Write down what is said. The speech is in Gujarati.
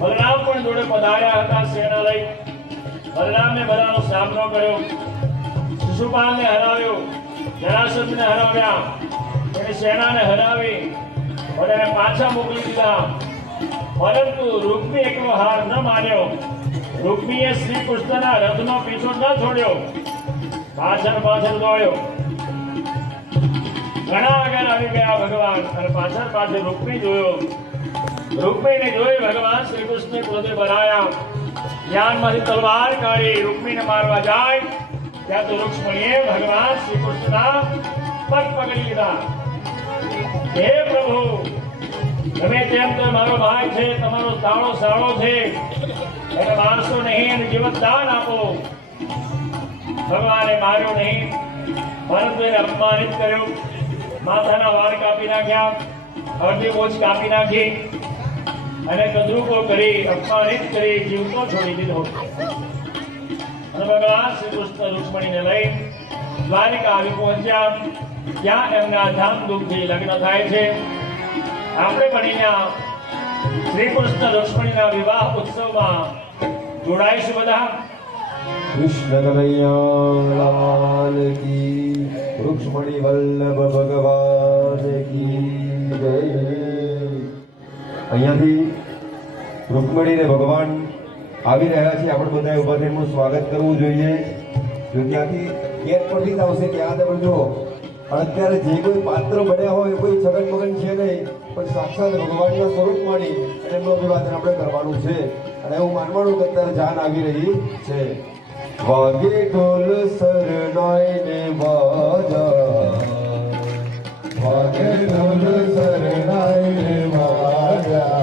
બલરામ પણ જોડે પધાર્યા હતા સેના લઈ. બલરામને બધાનો સામનો કર્યો. શિશુપાલને હરાવ્યો, જરાસંધને હરાવ્યા, એની સેનાને હરાવી બધાને પાછા મોકલી દીધા. પરંતુ રૂક્મી એકલો હાર ન માન્યો. રૂક્મીએ શ્રી કૃષ્ણના રથનો પીછો ન છોડ્યો, પાછળ પાછળ દોડ્યો. ઘણા આગળ આવી ગયા ભગવાન અને પાછળ પાછળ રૂક્મી જોયો. રૂક્મીને જોઈ ભગવાન શ્રી કૃષ્ણે ક્રોધે ભરાયા. જ્ઞાનમાંથી તલવાર કાઢી રૂક્મીને મારવા જાય ત્યાં તો રૂક્ષ્મણીએ ભગવાન શ્રી કૃષ્ણના પગ પકડી લીધા. હે પ્રભુ, તમે તેમ તો મારો ભાઈ છે, તમારો તાળો સાળો છે, એને મારશો નહીં અને જીવન દાન આપો. ભગવાને માર્યો નહીં, પરંતુ એને અપમાનિત કર્યો. માથાના વાળ કાપી નાખ્યા, અડધી મોજ કાપી નાખી અને કદરૂપો કરી અપમાનિત કરી જીવતો છોડી દીધો. અને ભગવાન શ્રી કૃષ્ણ રૂક્ષ્મણીને લઈ દ્વારિકા આવી પહોંચ્યા. ત્યાં એમના ધામધૂમથી લગ્ન થાય છે. આપણે ભણીના શ્રી કૃષ્ણ રૂક્ષ્મણીના વિવાહ ઉત્સવમાં જોડાઈશું બધા. કૃષ્ણ કનૈયા લાલ કી, રૂક્ષ્મણી વલ્લભ ભગવાન કી જય. અહીંયાથી રૂક્ષ્મણીને ભગવાન આવી રહ્યા છે. આપણે બધાએ ઉભા થઈને એમનું સ્વાગત કરવું જોઈએ. જો ત્યાંથી ગેટ પરથી જ આવશે ત્યાં તમે જો અત્યારે જે કોઈ પાત્ર બન્યા હોય કોઈ છગન મગન છે નહીં, પણ સાક્ષાત ભગવાનના સ્વરૂપ માની અને એમનું અભિવાદન આપણે કરવાનું છે. અને એવું માનવાનું કે અત્યારે જાન આવી રહી છે. વાગે ઢોલ શરણાઈને વાજા, વાગે ઢોલ શરણાઈને વાજા,